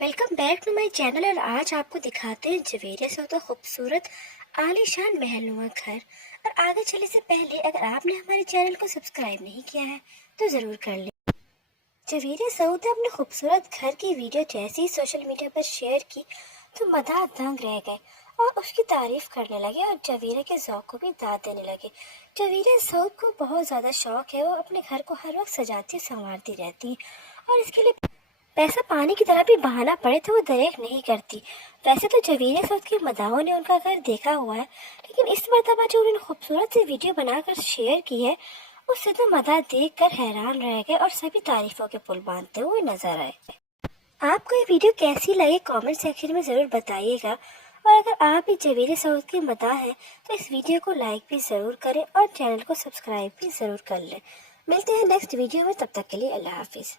Welcome back to my channel. और आज आपको दिखाते हैं जवेरिया से होता खूबसूरत आलीशान महलनुमा घर। और आगे चलने से पहले अगर आपने हमारे चैनल को सब्सक्राइब नहीं किया है तो ज़रूर कर लें। जवेरिया सऊद ने अपने खूबसूरत घर की वीडियो जैसे ही सोशल मीडिया पर शेयर की तो मदाह दंग रह गए और उसकी तारीफ करने लगे और जवेरिया के ज़ौक़ को भी दाद देने लगे। जवेरिया सऊद को बहुत ज़्यादा शौक़ है, वो अपने घर को हर वक्त सजाती संवारती रहती है और इसके लिए पैसा पानी की तरह भी बहाना पड़े तो वो दरेक नहीं करती। वैसे तो जवेरिया सऊद की मदाहों ने उनका घर देखा हुआ है, लेकिन इस मरतबा जो उन्होंने खूबसूरत सी वीडियो बनाकर शेयर की है उससे तो मदाह देख कर हैरान रह गए और सभी तारीफों के पुल बांधते हुए नजर आए। आपको ये वीडियो कैसी लगी कमेंट सेक्शन में ज़रूर बताइएगा। और अगर आप भी जवेरिया सऊद की मदाह हैं तो इस वीडियो को लाइक भी ज़रूर करें और चैनल को सब्सक्राइब भी ज़रूर कर लें। मिलते हैं नेक्स्ट वीडियो में, तब तक के लिए अल्लाह हाफिज़।